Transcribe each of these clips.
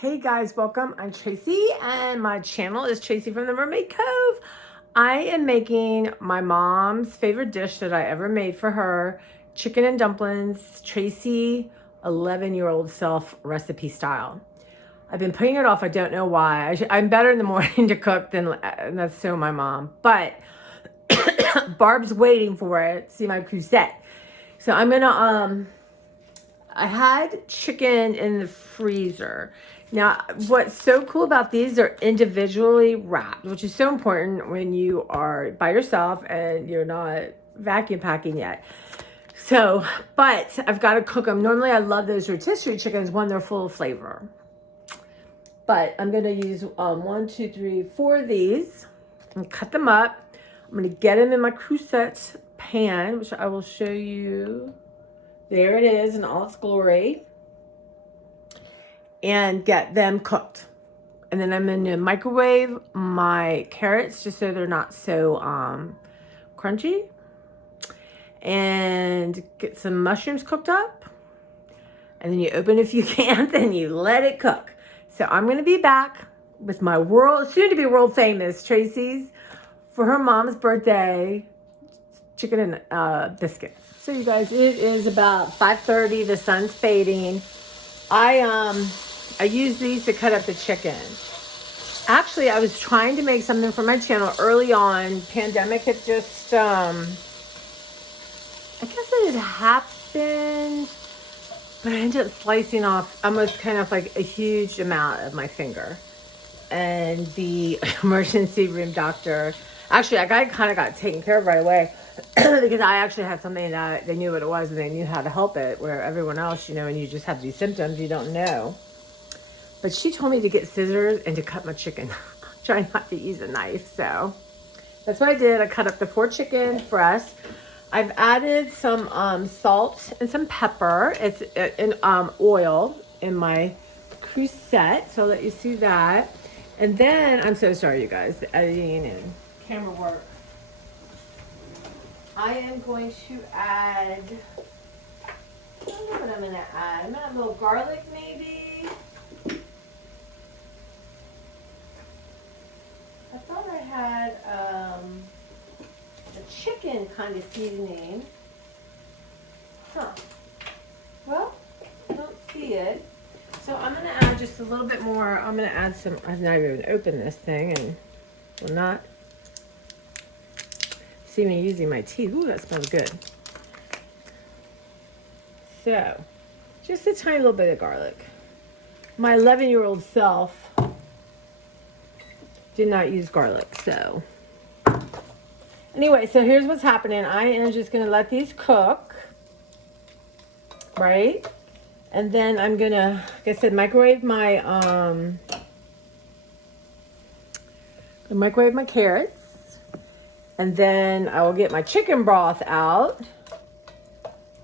Hey guys, welcome. I'm Tracy and my channel is Tracy from the Mermaid Cove. I am making my mom's favorite dish that I ever made for her, chicken and dumplings, Tracy 11-year-old self recipe style. I've been putting it off. I don't know why. I'm better in the morning to cook than that's so my mom. But Barb's waiting for it. See my crusette. So I'm gonna I had chicken in the freezer. Now, what's so cool about these, they're individually wrapped, which is so important when you are by yourself and you're not vacuum packing yet. So, but I've got to cook them. Normally, I love those rotisserie chickens when they're full of flavor. But I'm going to use 1, 2, 3, 4 of these and cut them up. I'm going to get them in my crusette pan, which I will show you. There it is in all its glory. And get them cooked. And then I'm going to microwave my carrots just so they're not so crunchy. And get some mushrooms cooked up. And then you open if you can, and you let it cook. So I'm going to be back with my soon to be world famous Tracy's for her mom's birthday chicken and biscuits. So you guys, it is about 5:30. The sun's fading. I use these to cut up the chicken. Actually, I was trying to make something for my channel early on. Pandemic had just, I guess it had happened, but I ended up slicing off almost kind of like a huge amount of my finger. And the emergency room doctor, actually, I kind of got taken care of right away because I actually had something that they knew what it was and they knew how to help it, where everyone else, you know, when you just have these symptoms, you don't know. But she told me to get scissors and to cut my chicken. Try not to use a knife. So that's what I did. I cut up the 4 chicken breasts. I've added some salt and some pepper. It's in oil in my crusette. So I'll let you see that. And then, I'm so sorry, you guys, the editing and camera work. I am going to add, I don't know what I'm going to add. I'm going to add a little garlic maybe. I thought I had a chicken kind of seasoning. Huh. Well, I don't see it. So I'm going to add just a little bit more. I'm going to add some, I've not even opened this thing and will not see me using my teeth. Ooh, that smells good. So, just a tiny little bit of garlic. My 11-year-old self did not use garlic, so. Anyway, so here's what's happening. I am just going to let these cook, right? And then I'm going to, like I said, microwave my carrots. And then I will get my chicken broth out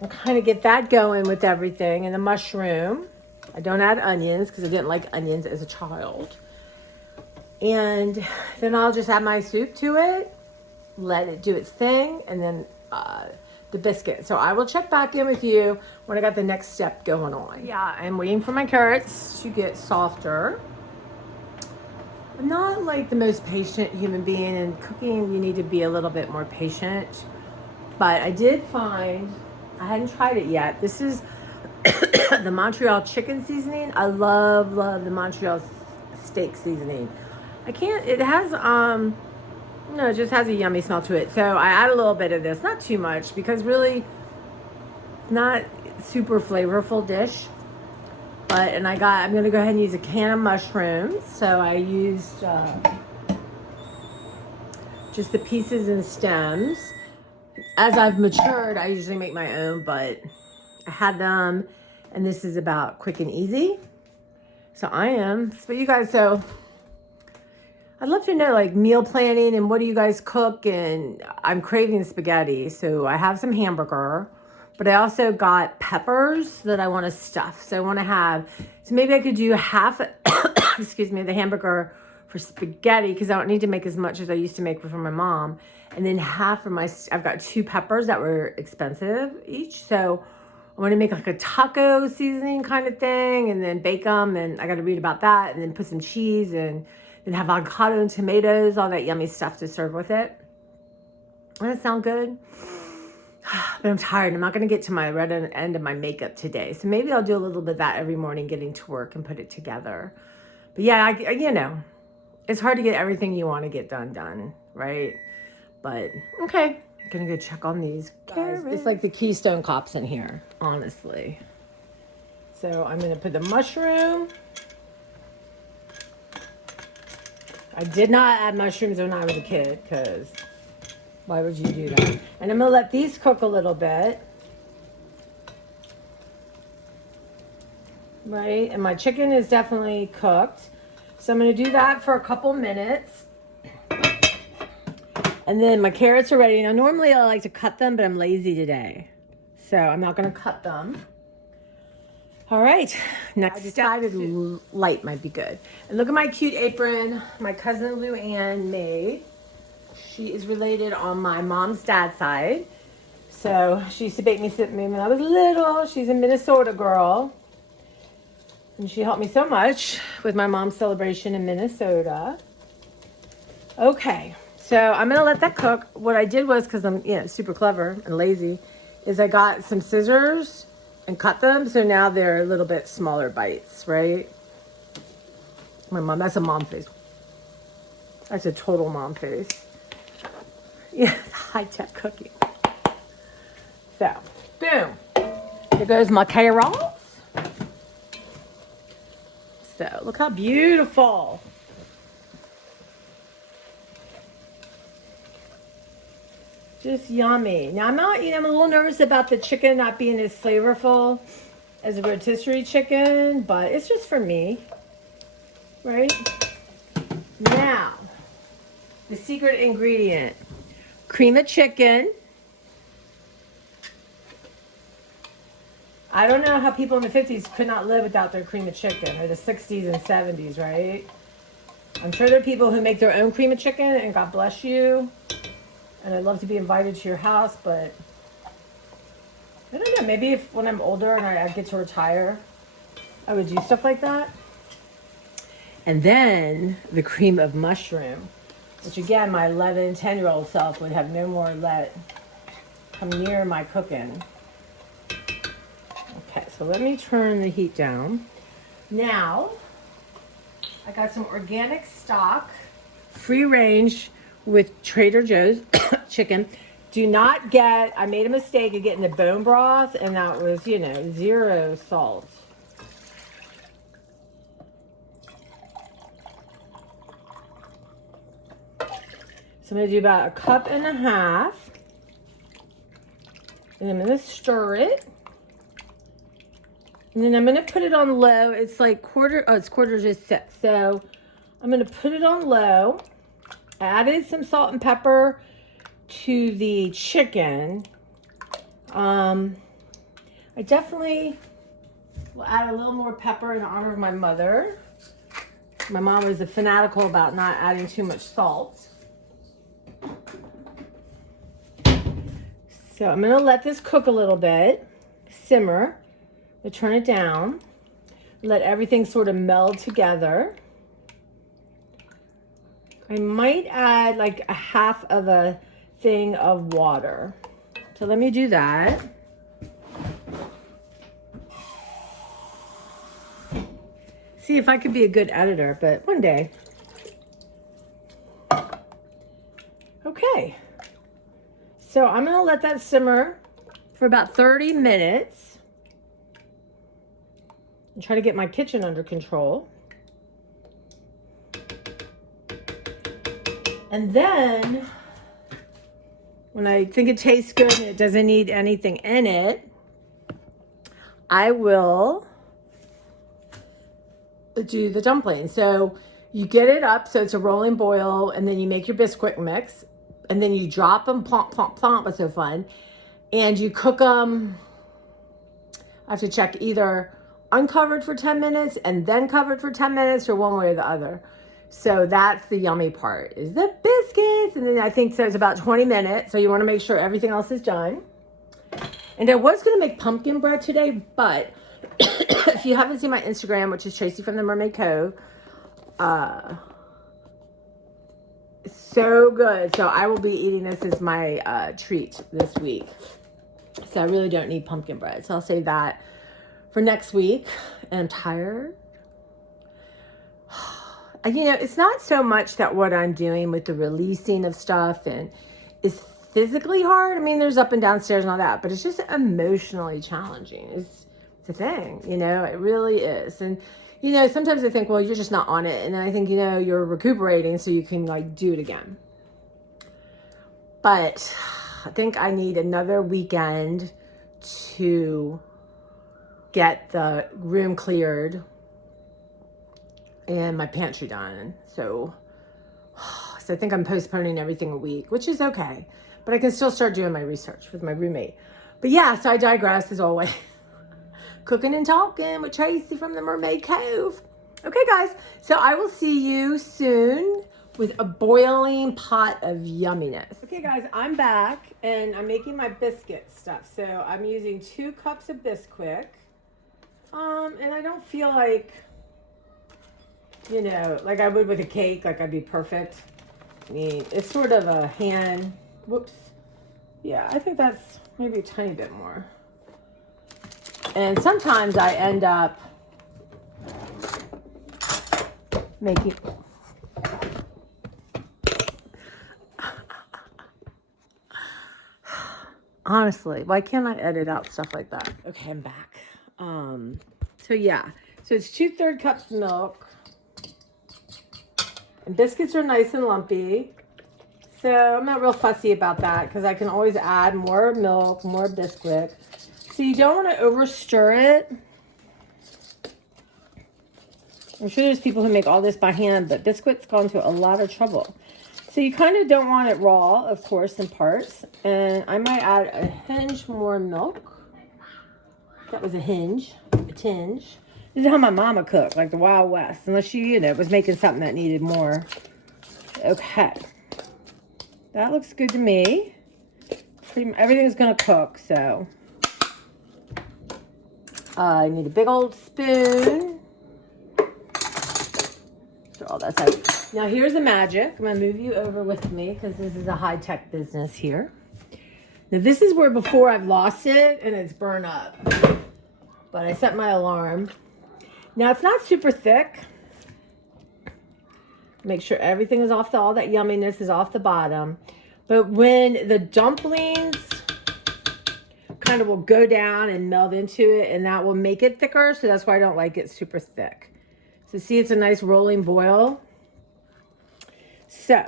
and kind of get that going with everything. And the mushroom. I don't add onions because I didn't like onions as a child. And then I'll just add my soup to it, let it do its thing, and then the biscuit. So I will check back in with you when I got the next step going on. Yeah, I'm waiting for my carrots to get softer. I'm not like the most patient human being. In cooking, you need to be a little bit more patient. But I did find, I hadn't tried it yet. This is the Montreal chicken seasoning. I love the Montreal steak seasoning. It has, it just has a yummy smell to it. So I add a little bit of this, not too much, because really not super flavorful dish. But, and I'm going to go ahead and use a can of mushrooms. So I used just the pieces and stems. As I've matured, I usually make my own, but I had them, and this is about quick and easy. So but you guys, so I'd love to know, like, meal planning and what do you guys cook? And I'm craving spaghetti. So I have some hamburger, but I also got peppers that I want to stuff. So I want to have, so maybe I could do half, excuse me, the hamburger for spaghetti because I don't need to make as much as I used to make for my mom. And then half for I've got 2 peppers that were expensive each. So I want to make like a taco seasoning kind of thing and then bake them. And I got to read about that and then put some cheese and then have avocado and tomatoes, all that yummy stuff to serve with it. Doesn't that sound good? But I'm tired. I'm not going to get to my red end of my makeup today. So maybe I'll do a little bit of that every morning getting to work and put it together. But yeah, you know, it's hard to get everything you want to get done, right? But okay, I'm going to go check on these carrots. It's like the Keystone Cops in here, honestly. So I'm going to put the mushroom. I did not add mushrooms when I was a kid because why would you do that? And I'm going to let these cook a little bit. Right? And my chicken is definitely cooked. So I'm going to do that for a couple minutes. And then my carrots are ready. Now, normally I like to cut them, but I'm lazy today. So I'm not going to cut them. All right. Next step. I decided light might be good. And look at my cute apron my cousin Luann made. She is related on my mom's dad's side. So she used to bake me when I was little. She's a Minnesota girl. And she helped me so much with my mom's celebration in Minnesota. Okay, so I'm gonna let that cook. What I did was, because I'm super clever and lazy, is I got some scissors and cut them. So now they're a little bit smaller bites, right? My mom, that's a mom face. That's a total mom face. Yeah, high-tech cooking. So, boom. Here goes my carrots. So, look how beautiful. Just yummy. Now, I'm a little nervous about the chicken not being as flavorful as a rotisserie chicken, but it's just for me, right? Now, the secret ingredient, cream of chicken. I don't know how people in the 50s could not live without their cream of chicken, or the 60s and 70s, right? I'm sure there are people who make their own cream of chicken, and God bless you. And I'd love to be invited to your house, but I don't know. Maybe when I'm older and I get to retire, I would do stuff like that. And then the cream of mushroom, which again, my 11, 10-year-old self would have no more let come near my cooking. Okay, so let me turn the heat down. Now, I got some organic stock, free range with Trader Joe's chicken. Do not get, I made a mistake of getting the bone broth, and that was, 0 salt. So I'm going to do about a cup and a half. And I'm going to stir it. And then I'm going to put it on low. It's like it's quarter to 6. So I'm going to put it on low. I added some salt and pepper to the chicken. I definitely will add a little more pepper in honor of my mother. My mom was fanatical about not adding too much salt. So I'm going to let this cook a little bit, simmer. I turn it down, let everything sort of meld together. I might add like a half of a thing of water. So let me do that. See if I could be a good editor, but one day. Okay. So I'm going to let that simmer for about 30 minutes. And try to get my kitchen under control. And then, when I think it tastes good and it doesn't need anything in it, I will do the dumplings. So you get it up so it's a rolling boil, and then you make your biscuit mix, and then you drop them, plomp, plomp, plomp. It's so fun. And you cook them, I have to check, either uncovered for 10 minutes and then covered for 10 minutes, or one way or the other. So that's the yummy part, is the biscuits. And then I think so it's about 20 minutes. So you want to make sure everything else is done. And I was going to make pumpkin bread today, but if you haven't seen my Instagram, which is Tracy from the Mermaid Cove, it's so good. So I will be eating this as my treat this week. So I really don't need pumpkin bread. So I'll save that for next week. And I'm tired. You know, it's not so much that what I'm doing with the releasing of stuff and is physically hard. I mean, there's up and downstairs and all that, but it's just emotionally challenging. It's a thing, you know, it really is. And, you know, sometimes I think, well, you're just not on it. And then I think, you know, you're recuperating so you can like do it again. But I think I need another weekend to get the room cleared and my pantry done. So I think I'm postponing everything a week, which is okay. But I can still start doing my research with my roommate. But yeah, so I digress as always. Cooking and talking with Tracy from the Mermaid Cove. Okay, guys. So I will see you soon with a boiling pot of yumminess. Okay, guys, I'm back and I'm making my biscuit stuff. So I'm using 2 cups of Bisquick. And I don't feel like, you know, like I would with a cake, like I'd be perfect. I mean, it's sort of a hand, whoops. Yeah, I think that's maybe a tiny bit more. And sometimes I end up making, honestly, why can't I edit out stuff like that? Okay, I'm back. So yeah, so it's 2/3 cups of milk. And biscuits are nice and lumpy. So I'm not real fussy about that because I can always add more milk, more Bisquick. So you don't want to over stir it. I'm sure there's people who make all this by hand, but Bisquick's gone to a lot of trouble. So you kind of don't want it raw, of course, in parts. And I might add a hinge more milk. That was a hinge, a tinge. This is how my mama cooked, like the Wild West. Unless she, you know, was making something that needed more. Okay. That looks good to me. Everything's going to cook, so. I need a big old spoon. Throw all that aside. Now, here's the magic. I'm going to move you over with me because this is a high-tech business here. Now, this is where before I've lost it and it's burned up. But I set my alarm. Now, it's not super thick. Make sure everything is off all that yumminess is off the bottom. But when the dumplings kind of will go down and meld into it, and that will make it thicker. So that's why I don't like it super thick. So see, it's a nice rolling boil. So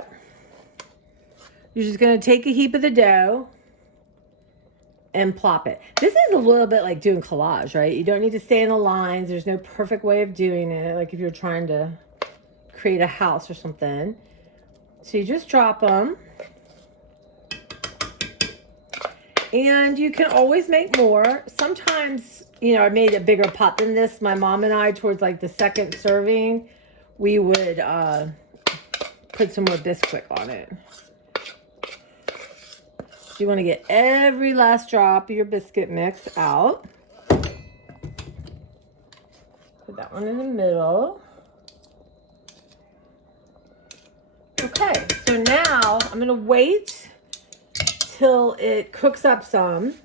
you're just going to take a heap of the dough and plop it. This is a little bit like doing collage, right? You don't need to stay in the lines. There's no perfect way of doing it. Like if you're trying to create a house or something. So you just drop them. And you can always make more. Sometimes, you know, I made a bigger pot than this. My mom and I, towards like the second serving, we would put some more Bisquick on it. So you want to get every last drop of your biscuit mix out. Put that one in the middle. Okay, so now I'm going to wait till it cooks up some.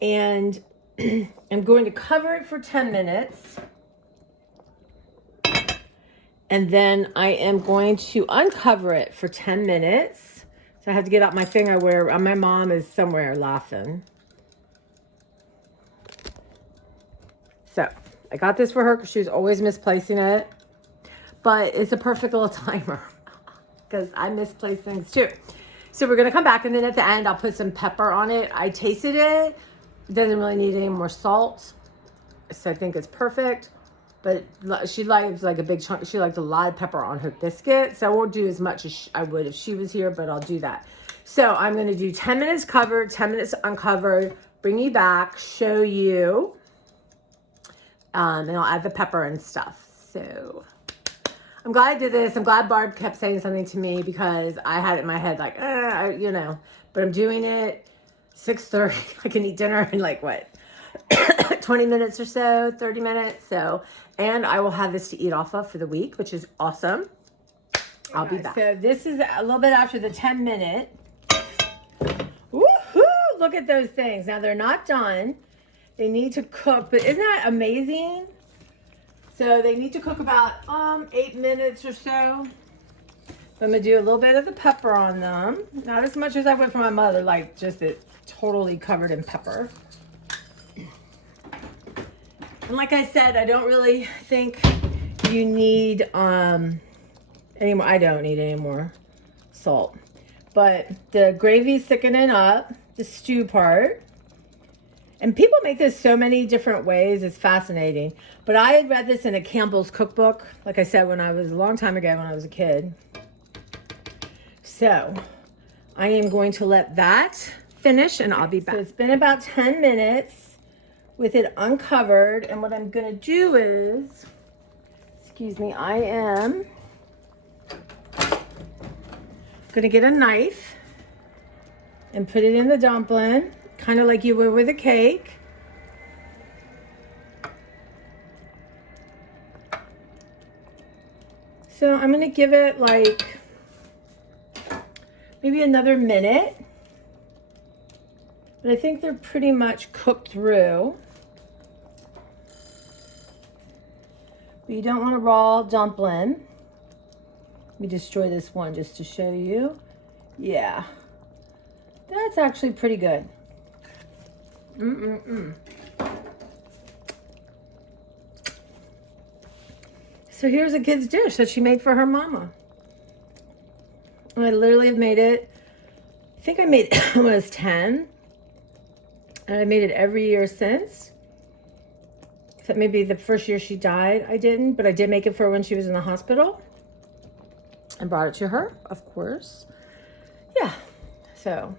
And I'm going to cover it for 10 minutes. And then I am going to uncover it for 10 minutes. So I have to get out my thing I wear. My mom is somewhere laughing. So I got this for her because she was always misplacing it. But it's a perfect little timer because I misplace things too. So we're going to come back, and then at the end I'll put some pepper on it. I tasted it. It doesn't really need any more salt. So I think it's perfect. But she likes like a big chunk. She liked a lot of pepper on her biscuit. So I won't do as much as I would if she was here, but I'll do that. So I'm going to do 10 minutes covered, 10 minutes uncovered, bring you back, show you. And I'll add the pepper and stuff. So I'm glad I did this. I'm glad Barb kept saying something to me because I had it in my head like, you know, but I'm doing it. 6:30. I can eat dinner in like what, 20 minutes or so, 30 minutes. So, and I will have this to eat off of for the week, which is awesome. I'll be back. So this is a little bit after the 10-minute. Woohoo! Look at those things. Now they're not done. They need to cook, but isn't that amazing? So they need to cook about 8 minutes or so. So I'm gonna do a little bit of the pepper on them. Not as much as I would for my mother, like just it totally covered in pepper. And like I said, I don't really think you need any more. I don't need any more salt. But the gravy's thickening up, the stew part. And people make this so many different ways. It's fascinating. But I had read this in a Campbell's cookbook, like I said, when I was a long time ago when I was a kid. So I am going to let that finish and I'll be back. So it's been about 10 minutes with it uncovered. And what I'm going to do is, excuse me, I am going to get a knife and put it in the dumpling, kind of like you would with a cake. So I'm going to give it like maybe another minute. But I think they're pretty much cooked through. But you don't want a raw dumpling. Let me destroy this one just to show you. Yeah. That's actually pretty good. So here's a kid's dish that she made for her mama. I literally have made it, I think I made it when I was 10. And I made it every year since. Except maybe the first year she died, I didn't. But I did make it for her when she was in the hospital. And brought it to her, of course. Yeah, so.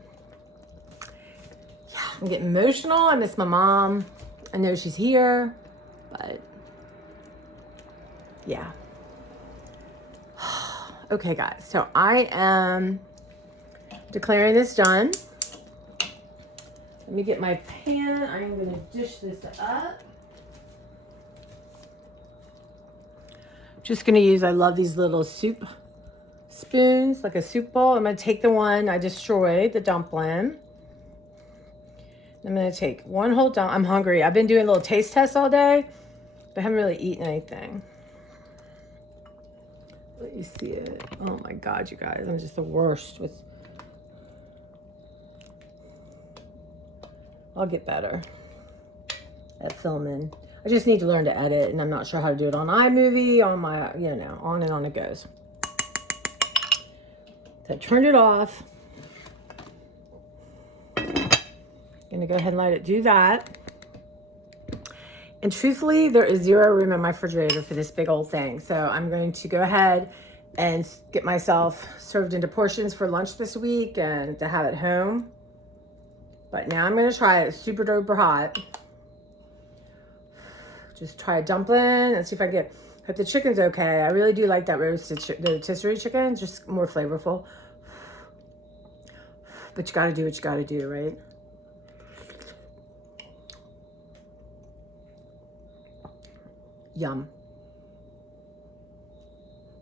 Yeah, I'm getting emotional. I miss my mom. I know she's here, but yeah. Okay, guys, so I am declaring this done. Let me get my pan. I'm going to dish this up. Just going to use, I love these little soup spoons, like a soup bowl. I'm going to take the one I destroyed, the dumpling. I'm going to take one whole dumpling. I'm hungry. I've been doing little taste tests all day, but I haven't really eaten anything. Let you see it. Oh my God, you guys. I'm just the worst with... I'll get better at filming. I just need to learn to edit, and I'm not sure how to do it on iMovie, on my, you know, on and on it goes. So I turned it off. Gonna go ahead and let it do that. And truthfully, there is zero room in my refrigerator for this big old thing. So I'm going to go ahead and get myself served into portions for lunch this week and to have it home. But now I'm going to try it super duper hot. Just try a dumpling and see if I get, hope the chicken's okay. I really do like that roasted, the rotisserie chicken, just more flavorful. But you got to do what you got to do, right? Yum.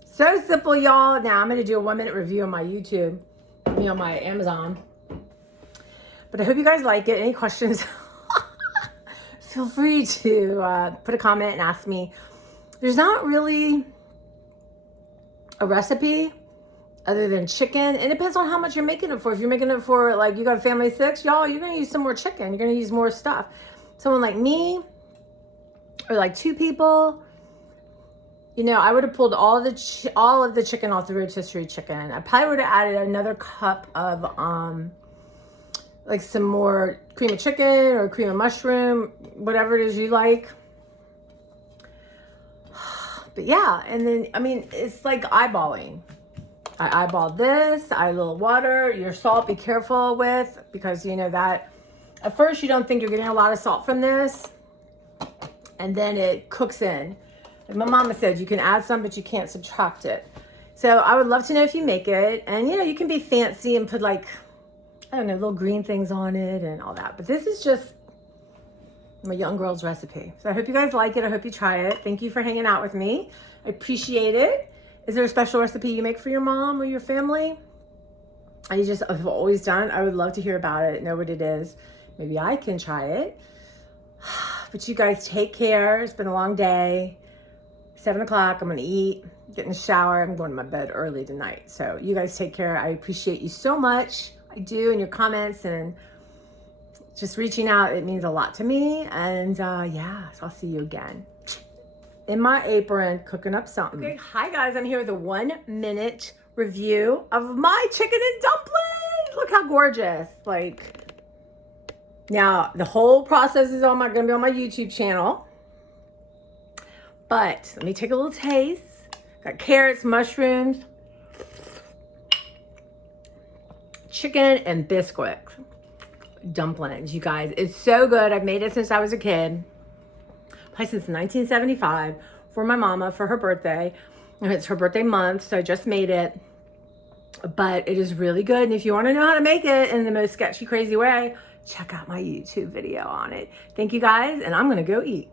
So simple, y'all. Now I'm going to do a 1-minute review on my YouTube, on my Amazon. But I hope you guys like it. Any questions, feel free to put a comment and ask me. There's not really a recipe other than chicken. It depends on how much you're making it for. If you're making it for, like, you got a family of 6, y'all, you're going to use some more chicken. You're going to use more stuff. Someone like me, or like 2 people, you know, I would have pulled all of the chicken off the rotisserie chicken. I probably would have added another cup of like some more cream of chicken or cream of mushroom, whatever it is you like. But yeah, and then, I mean, it's like eyeballing. I eyeballed this, I add a little water, your salt, be careful with, because you know that at first you don't think you're getting a lot of salt from this, and then it cooks in. Like my mama said, you can add some, but you can't subtract it. So I would love to know if you make it, and you know, you can be fancy and put like, I don't know, little green things on it and all that. But this is just my young girl's recipe. So I hope you guys like it. I hope you try it. Thank you for hanging out with me. I appreciate it. Is there a special recipe you make for your mom or your family? I've always done. I would love to hear about it, know what it is. Maybe I can try it. But you guys take care. It's been a long day. 7 o'clock, I'm gonna eat, get in the shower. I'm going to my bed early tonight. So you guys take care. I appreciate you so much. I do, and your comments and just reaching out. It means a lot to me. And yeah, so I'll see you again. In my apron, cooking up something. Okay, hi guys, I'm here with a 1-minute review of my chicken and dumplings. Look how gorgeous. Like, now the whole process is gonna be on my YouTube channel. But let me take a little taste. Got carrots, mushrooms, chicken, and biscuits. Dumplings, you guys. It's so good. I've made it since I was a kid. Probably since 1975 for my mama for her birthday. And it's her birthday month, so I just made it. But it is really good. And if you want to know how to make it in the most sketchy, crazy way, check out my YouTube video on it. Thank you guys, and I'm going to go eat.